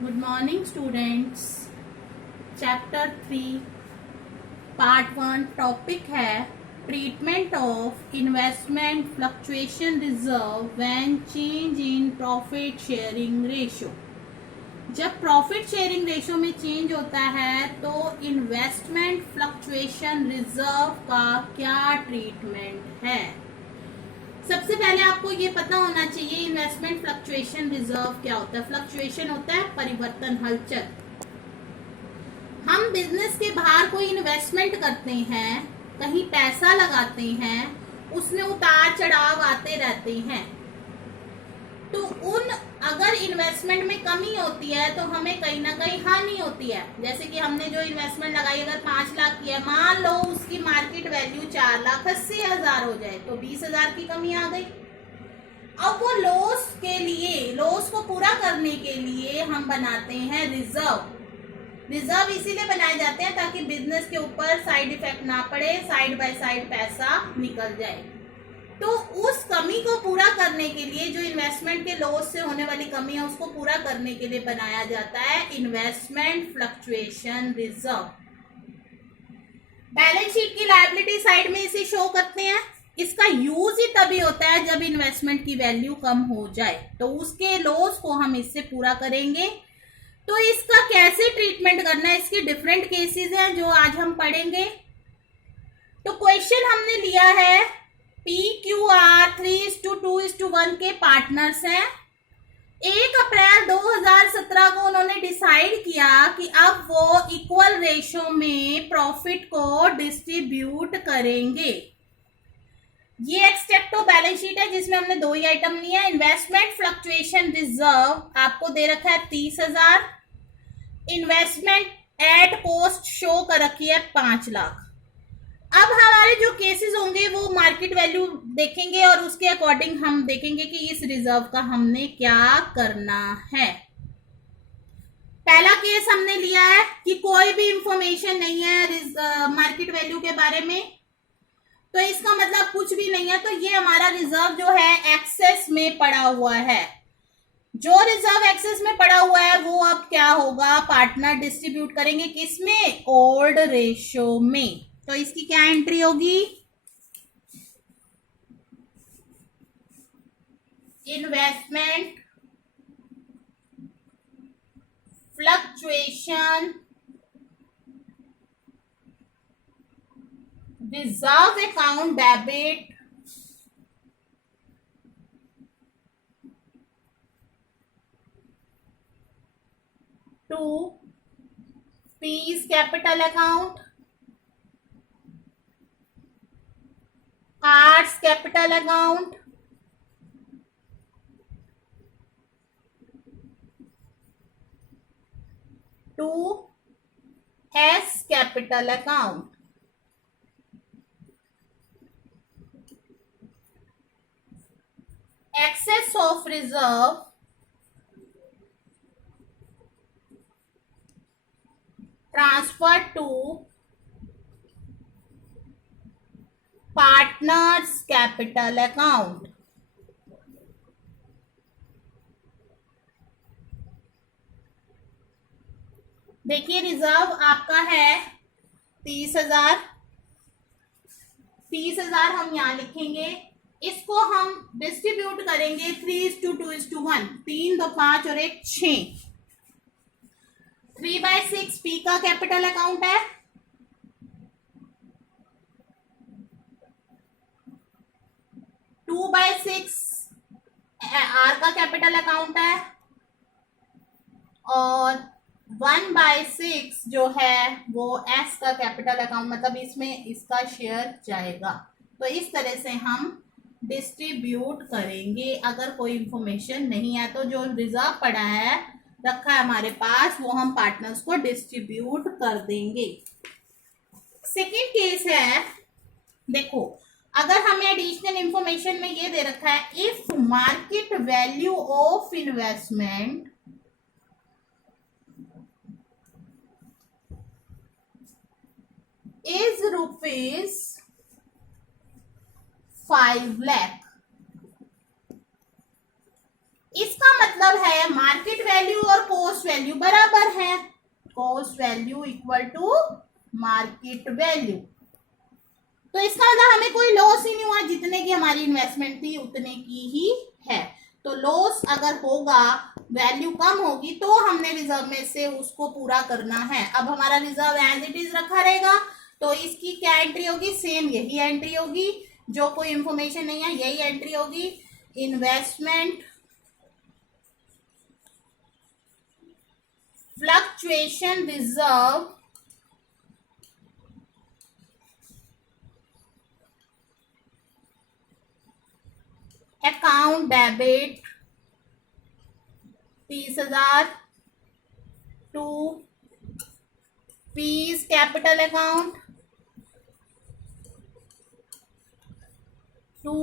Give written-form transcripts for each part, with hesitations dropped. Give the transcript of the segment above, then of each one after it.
Good morning students. Chapter 3 part 1 topic है treatment of investment fluctuation reserve when change in profit sharing ratio. जब profit sharing ratio में change होता है तो investment fluctuation reserve का क्या ट्रीटमेंट है। सबसे पहले आपको ये पता होना चाहिए इन्वेस्टमेंट फ्लक्चुएशन रिजर्व क्या होता है। फ्लक्चुएशन होता है परिवर्तन, हलचल। हम बिजनेस के बाहर कोई इन्वेस्टमेंट करते हैं, कहीं पैसा लगाते हैं, उसमें उतार चढ़ाव आते रहते हैं। तो अगर इन्वेस्टमेंट में कमी होती है तो हमें कहीं ना कहीं हानि होती है। जैसे कि हमने जो इन्वेस्टमेंट लगाई अगर 5 लाख की है, मान लो उसकी मार्केट वैल्यू 4,80,000 हो जाए तो 20,000 की कमी आ गई। अब वो लॉस को पूरा करने के लिए हम बनाते हैं रिजर्व इसीलिए बनाए जाते हैं ताकि बिजनेस के ऊपर साइड इफेक्ट ना पड़े, साइड बाय साइड पैसा निकल जाए। तो उस कमी को पूरा करने के लिए, जो इन्वेस्टमेंट के लॉस से होने वाली कमी है उसको पूरा करने के लिए बनाया जाता है investment fluctuation reserve. Balance sheet की लायबिलिटी साइड में इसे शो करते हैं। इसका यूज ही तभी होता है जब इन्वेस्टमेंट की वैल्यू कम हो जाए, तो उसके लॉस को हम इससे पूरा करेंगे। तो इसका कैसे ट्रीटमेंट करना है, इसके डिफरेंट केसेस हैं जो आज हम पढ़ेंगे। तो क्वेश्चन हमने लिया है PQR 3:2:1 के पार्टनर्स हैं। 1 अप्रैल 2017 को उन्होंने डिसाइड किया कि अब वो इक्वल रेशो में प्रॉफिट को डिस्ट्रीब्यूट करेंगे। ये एक्सटेप्टो बैलेंस शीट है जिसमें हमने 2 ही आइटम लिए हैं। इन्वेस्टमेंट फ्लक्चुएशन रिजर्व आपको दे रखा है 30,000। इन्वेस्टमेंट एट कॉस्ट शो कर रखी है 5 लाख। अब हमारे जो केसेस होंगे वो मार्केट वैल्यू देखेंगे और उसके अकॉर्डिंग हम देखेंगे कि इस रिजर्व का हमने क्या करना है। पहला केस हमने लिया है कि कोई भी इंफॉर्मेशन नहीं है मार्केट वैल्यू के बारे में, तो इसका मतलब कुछ भी नहीं है। तो ये हमारा रिजर्व जो है एक्सेस में पड़ा हुआ है। जो रिजर्व एक्सेस में पड़ा हुआ है वो अब क्या होगा, पार्टनर डिस्ट्रीब्यूट करेंगे किसमें, ओल्ड रेशियो में। तो इसकी क्या एंट्री होगी, investment fluctuation reserve account debit to P's capital account, R's capital account, to S capital account. Excess of reserve transfer to partners capital account. देखिए रिजर्व आपका है 30,000। 30,000 हम यहां लिखेंगे। इसको हम डिस्ट्रीब्यूट करेंगे 3:2:1, 3 2 5 और 1 6। 3/6 पी का कैपिटल अकाउंट है, 2/6 आर का कैपिटल अकाउंट है और 1/6 जो है वो एस का कैपिटल अकाउंट, मतलब इसमें इसका शेयर जाएगा। तो इस तरह से हम डिस्ट्रीब्यूट करेंगे। अगर कोई इंफॉर्मेशन नहीं है तो जो रिजर्व पड़ा है रखा है हमारे पास वो हम पार्टनर्स को डिस्ट्रीब्यूट कर देंगे। सेकेंड केस है, देखो अगर हमें एडिशनल इंफॉर्मेशन में ये दे रखा है, if market value of investment is rupees 5 lakh इसका मतलब है मार्केट वैल्यू और कॉस्ट वैल्यू बराबर है, cost value equal to market value. तो इसका मतलब हमें कोई लॉस ही नहीं हुआ, जितने की हमारी इन्वेस्टमेंट थी उतने की ही है। तो लॉस अगर होगा, वैल्यू कम होगी, तो हमने रिजर्व में से उसको पूरा करना है। अब हमारा रिजर्व एज इट इज रखा रहेगा, तो इसकी क्या एंट्री होगी, सेम यही एंट्री होगी, जो कोई इंफॉर्मेशन नहीं है यही एंट्री होगी। Investment fluctuation reserve account debit 30,000 to P's capital account to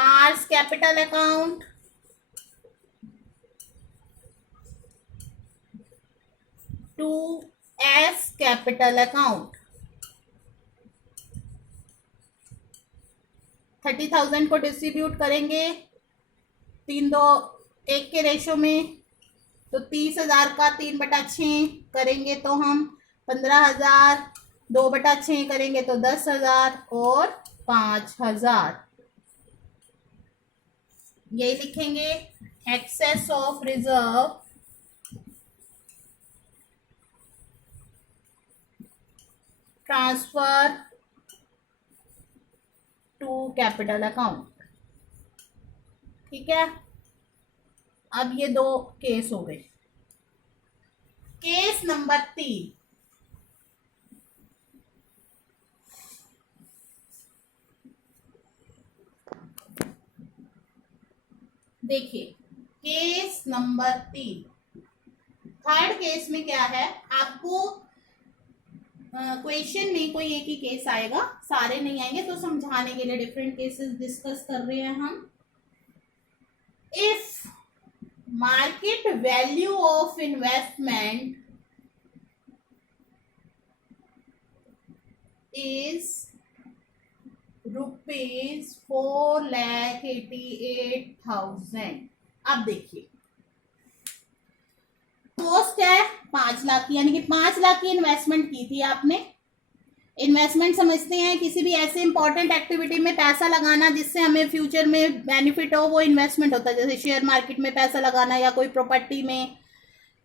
R's capital account to S capital account. 30,000 को डिस्ट्रीब्यूट करेंगे 3-2-1 के रेशो में, तो 30,000 का 3/6 करेंगे तो हम 15,000, 2/6 करेंगे तो 10,000 और 5,000। यही लिखेंगे excess of reserve transfer to capital account. ठीक है, अब ये 2 केस हो गए। केस नंबर 3, देखिए केस नंबर 3, थर्ड केस में क्या है, आपको क्वेश्चन में कोई एक ही केस आएगा, सारे नहीं आएंगे, तो समझाने के लिए डिफरेंट केसेस डिस्कस कर रहे हैं हम। If market value of investment is ₹4,88,000। अब देखिए कॉस्ट है 5 लाख की, यानी कि 5 लाख की इन्वेस्टमेंट की थी आपने। इन्वेस्टमेंट समझते हैं किसी भी ऐसे इंपॉर्टेंट एक्टिविटी में पैसा लगाना जिससे हमें फ्यूचर में बेनिफिट हो, वो इन्वेस्टमेंट होता है। जैसे शेयर मार्केट में पैसा लगाना या कोई प्रॉपर्टी में।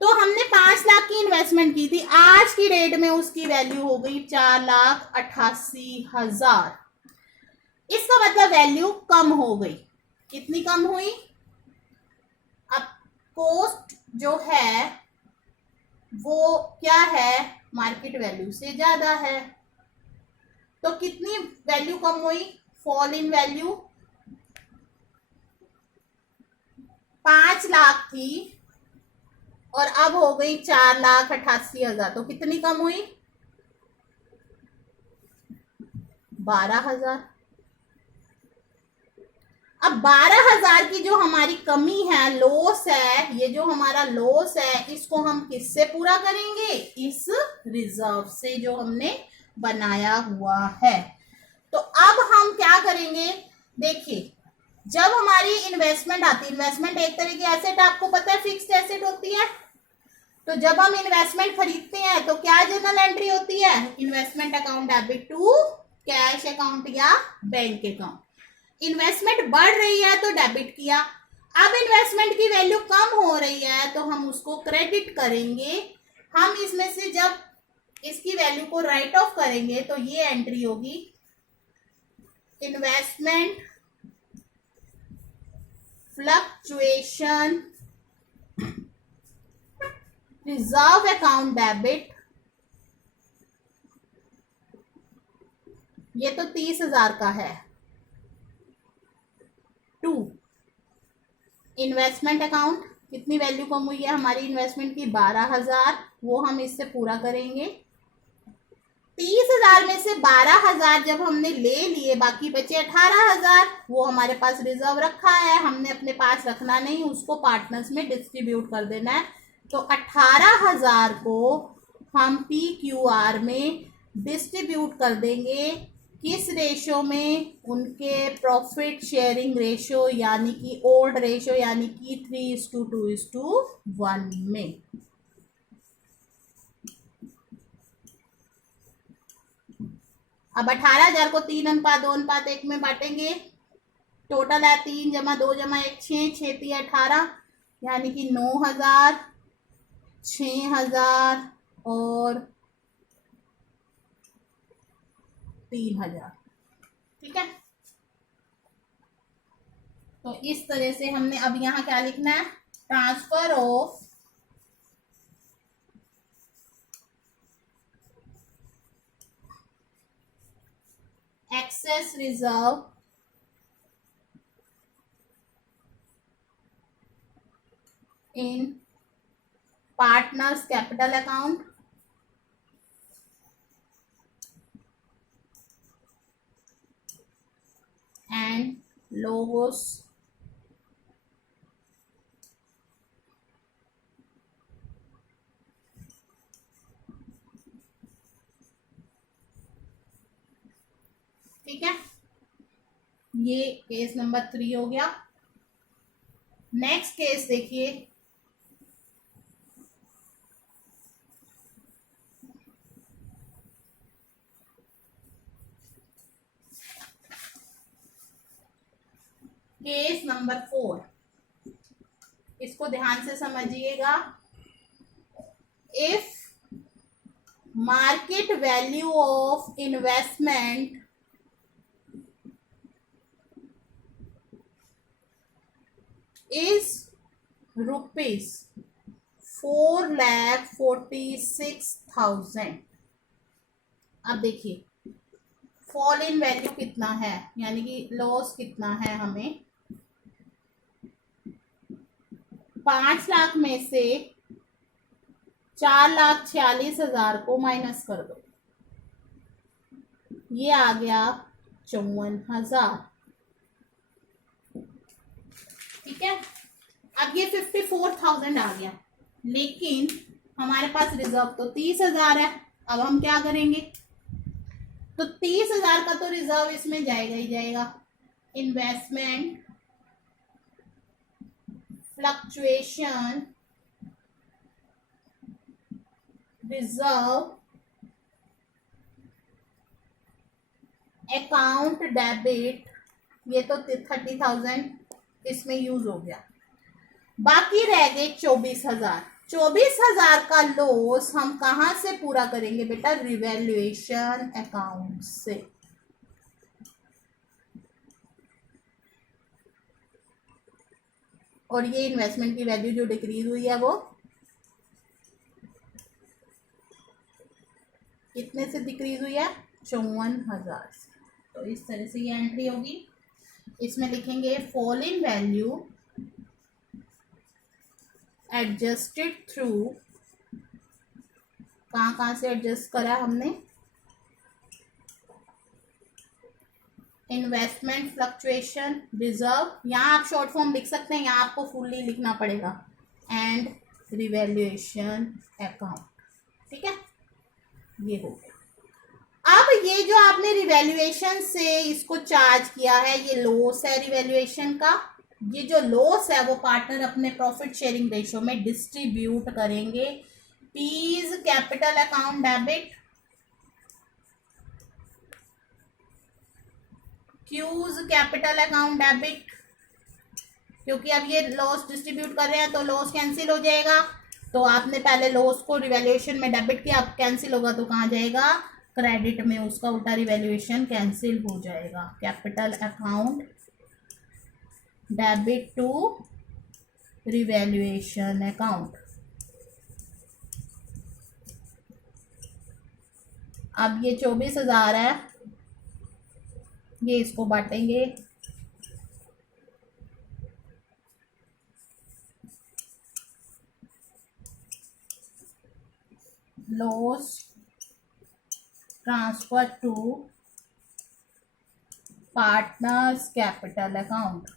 तो हमने 5 लाख की इन्वेस्टमेंट की थी, आज की डेट में उसकी वैल्यू हो गई 4,88,000। इसका मतलब वैल्यू कम हो गई। कितनी कम हुई? अब कॉस्ट जो है वो क्या है, मार्केट वैल्यू से ज्यादा है। तो कितनी वैल्यू कम हुई? Fall in value. 5 लाख थी और अब हो गई 4,88,000। तो कितनी कम हुई? 12,000। अब 12,000 की जो हमारी कमी है, लॉस है, ये जो हमारा लॉस है, इसको हम किससे पूरा करेंगे? इस रिजर्व से जो हमने बनाया हुआ है। तो अब हम क्या करेंगे, देखिए जब हमारी इन्वेस्टमेंट आती है, इन्वेस्टमेंट एक तरह की एसेट, आपको पता है फिक्स्ड एसेट होती है। तो जब हम इन्वेस्टमेंट खरीदते हैं तो क्या जर्नल एंट्री होती है? Investment account debit to cash account या बैंक अकाउंट। इन्वेस्टमेंट बढ़ रही है तो डेबिट किया, अब इन्वेस्टमेंट की वैल्यू कम हो रही है तो हम उसको क्रेडिट करेंगे। हम इसमें से जब इसकी वैल्यू को राइट ऑफ करेंगे तो ये एंट्री होगी investment fluctuation reserve account debit. ये तो 30,000 का है, टू इन्वेस्टमेंट अकाउंट। कितनी वैल्यू कम हुई है हमारी इन्वेस्टमेंट की? 12,000। वो हम इससे पूरा करेंगे। 30,000 में से 12,000 जब हमने ले लिए, बाकी बचे 18,000। वो हमारे पास रिजर्व रखा है, हमने अपने पास रखना नहीं, उसको पार्टनर्स में डिस्ट्रीब्यूट कर देना है। तो 18,000 को हम PQR में डिस्ट्रीब्यूट कर देंगे किस रेशो में? उनके प्रॉफिट शेयरिंग रेशो यानी कि ओल्ड रेशो यानी कि 3:2:1 में। अब 18,000 को 3:2:1 में बांटेंगे। टोटल है 3 जमा 2 जमा 1 6, 6 18 यानी कि 9,000, 6,000 और 3,000। ठीक है, तो इस तरह से हमने अब यहाँ क्या लिखना है? Transfer of excess reserve in partners capital account and लोगोस ठीक है, ये केस नंबर 3 हो गया। नेक्स्ट केस देखिए, केस नंबर 4, इसको ध्यान से समझिएगा। If market value of investment is ₹4,46,000। अब देखिए फॉल इन वैल्यू कितना है, यानी कि लॉस कितना है हमें। 5 लाख में से 4,46,000 को माइनस कर दो, ये आ गया 54,000। ठीक है, अब ये 54,000 आ गया, लेकिन हमारे पास रिजर्व तो 30,000 है। अब हम क्या करेंगे? तो 30,000 का तो रिजर्व इसमें जाएगा ही जाएगा। Investment fluctuation reserve account debit, ये तो 30,000 इसमें यूज हो गया। बाकी रह गए 24,000। 24,000 का लॉस हम कहां से पूरा करेंगे बेटा? रिवैल्यूएशन अकाउंट से। और ये इन्वेस्टमेंट की वैल्यू जो डिक्रीज हुई है वो कितने से डिक्रीज हुई है? 54,000 से। तो इस तरह से ये एंट्री होगी। इसमें लिखेंगे fall in value adjusted through, कहाँ से एडजस्ट करा हमने? इन्वेस्टमेंट फ्लक्चुएशन रिजर्व, यहाँ आप शॉर्ट फॉर्म लिख सकते हैं, यहाँ आपको फुल्ली लिखना पड़ेगा, एंड रिवैल्यूएशन अकाउंट। ठीक है, ये हो गया। अब ये जो आपने रिवैल्यूएशन से इसको चार्ज किया है, ये लॉस है रिवैल्यूएशन का। ये जो लॉस है वो पार्टनर अपने प्रॉफिट शेयरिंग रेशो में डिस्ट्रीब्यूट करेंगे। P's capital account debit, Q's capital account debit, क्योंकि अब ये लॉस डिस्ट्रीब्यूट कर रहे हैं तो लॉस कैंसिल हो जाएगा। तो आपने पहले लॉस को रिवैल्यूएशन में डेबिट किया, अब कैंसिल होगा तो कहाँ जाएगा? क्रेडिट में, उसका उल्टा रिवैल्यूएशन कैंसिल हो जाएगा। Capital account debit to revaluation account. अब ये 24,000 है, ये इसको बांटेंगे। Loss transfer to partners capital account.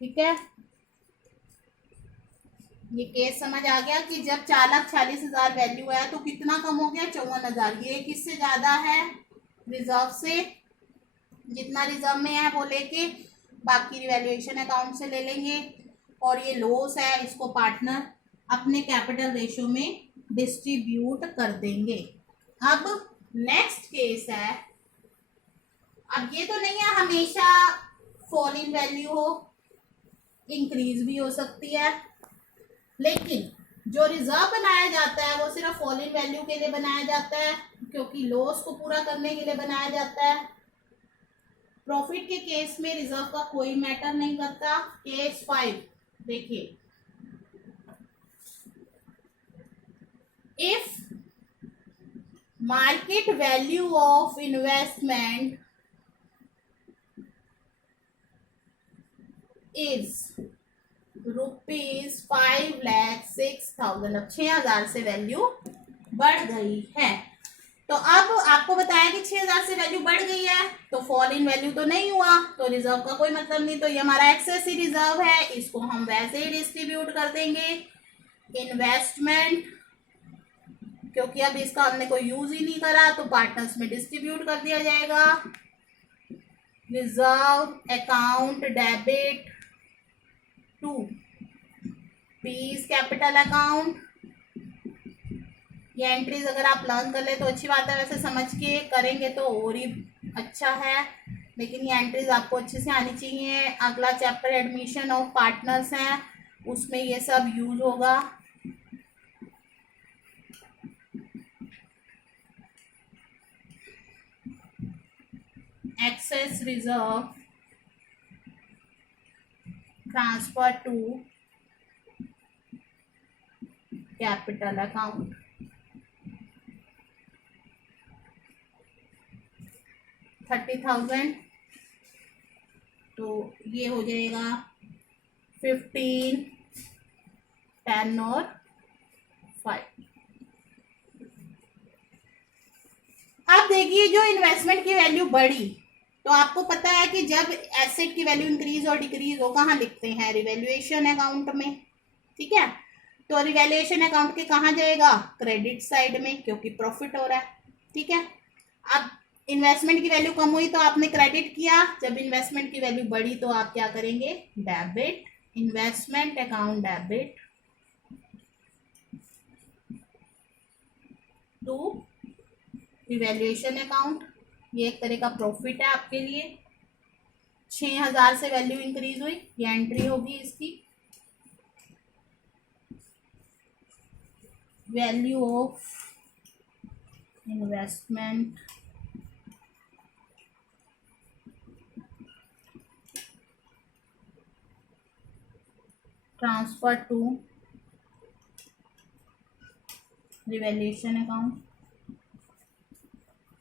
ठीक है, ये केस समझ आ गया कि जब 4,40,000 वैल्यू है तो कितना कम हो गया, 54,000। ये किससे ज्यादा है, रिजर्व से। जितना रिजर्व में है वो लेके बाकी रिवैल्यूएशन अकाउंट से ले लेंगे, और ये लॉस है इसको पार्टनर अपने कैपिटल रेशियो में डिस्ट्रीब्यूट कर देंगे। अब नेक्स्ट केस है, अब ये तो नहीं है हमेशा फॉल इन वैल्यू हो, इंक्रीज भी हो सकती है, लेकिन जो रिजर्व बनाया जाता है वो सिर्फ फॉल इन वैल्यू के लिए बनाया जाता है, क्योंकि लॉस को पूरा करने के लिए बनाया जाता है। प्रॉफिट के केस में रिजर्व का कोई मैटर नहीं करता। केस 5 देखिए, if market value of investment is ₹5,06,000, अब 6,000 से वैल्यू बढ़ गई है। तो अब आपको बताया कि 6,000 से वैल्यू बढ़ गई है, तो फॉल इन वैल्यू तो नहीं हुआ, तो रिजर्व का कोई मतलब नहीं, तो ये हमारा एक्सेस ही रिजर्व है, इसको हम वैसे ही डिस्ट्रीब्यूट कर देंगे। इन्वेस्टमेंट, क्योंकि अब इसका हमने कोई यूज ही नहीं करा तो पार्टनर्स में डिस्ट्रीब्यूट कर दिया जाएगा। Reserve account debit to P's capital account. ये एंट्रीज अगर आप लर्न कर ले तो अच्छी बात है, वैसे समझ के करेंगे तो और ही अच्छा है, लेकिन ये एंट्रीज आपको अच्छे से आनी चाहिए। अगला चैप्टर एडमिशन ऑफ पार्टनर्स है, उसमें ये सब यूज होगा। Excess reserve transfer to capital account. $30,000, तो ये हो जाएगा 15, 10 और 5। अब देखिए जो इन्वेस्टमेंट की वैल्यू बढ़ी, तो आपको पता है कि जब एसेट की वैल्यू इंक्रीज और डिक्रीज हो कहाँ लिखते हैं, रिवैल्यूएशन अकाउंट में, ठीक है। तो रिवैल्यूएशन अकाउंट के कहाँ जाएगा, क्रेडिट साइड में, क्योंकि प्रॉफिट हो रहा है, ठीक है। अब इन्वेस्टमेंट की वैल्यू कम हुई तो आपने क्रेडिट किया, जब इन्वेस्टमेंट की वैल्यू बढ़ी तो आप क्या करेंगे, debit. Investment account debit to revaluation account. ये एक तरह का प्रॉफिट है आपके लिए। 6,000 से वैल्यू इंक्रीज हुई, ये एंट्री होगी इसकी। Value of investment transfer to revaluation account.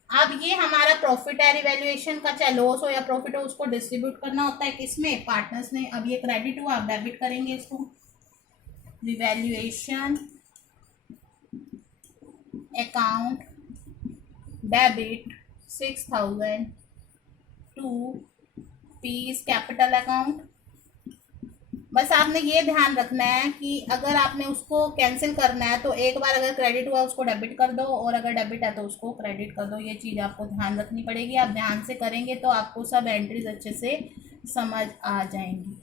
अब ये हमारा प्रॉफिट है रिवैल्यूएशन का, चाहे लॉस हो या प्रॉफिट हो, उसको डिस्ट्रीब्यूट करना होता है किसमें, पार्टनर्स ने। अब ये क्रेडिट हुआ, आप डेबिट करेंगे इसको। Revaluation account debit 6,000 to P's capital account. बस आपने ये ध्यान रखना है कि अगर आपने उसको कैंसिल करना है तो एक बार अगर क्रेडिट हुआ उसको डेबिट कर दो, और अगर डेबिट है तो उसको क्रेडिट कर दो। ये चीज़ आपको ध्यान रखनी पड़ेगी। आप ध्यान से करेंगे तो आपको सब एंट्रीज अच्छे से समझ आ जाएंगी।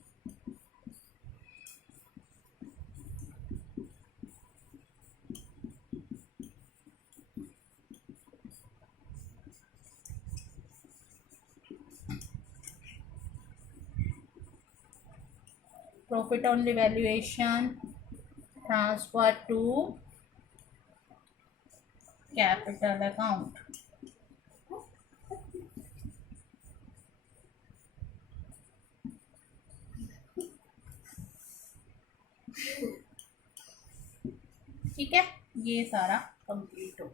Profit on revaluation transfer to capital account। ठीक है, ये सारा कंप्लीट हो।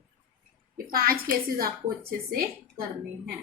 ये 5 केसेस आपको अच्छे से करने हैं।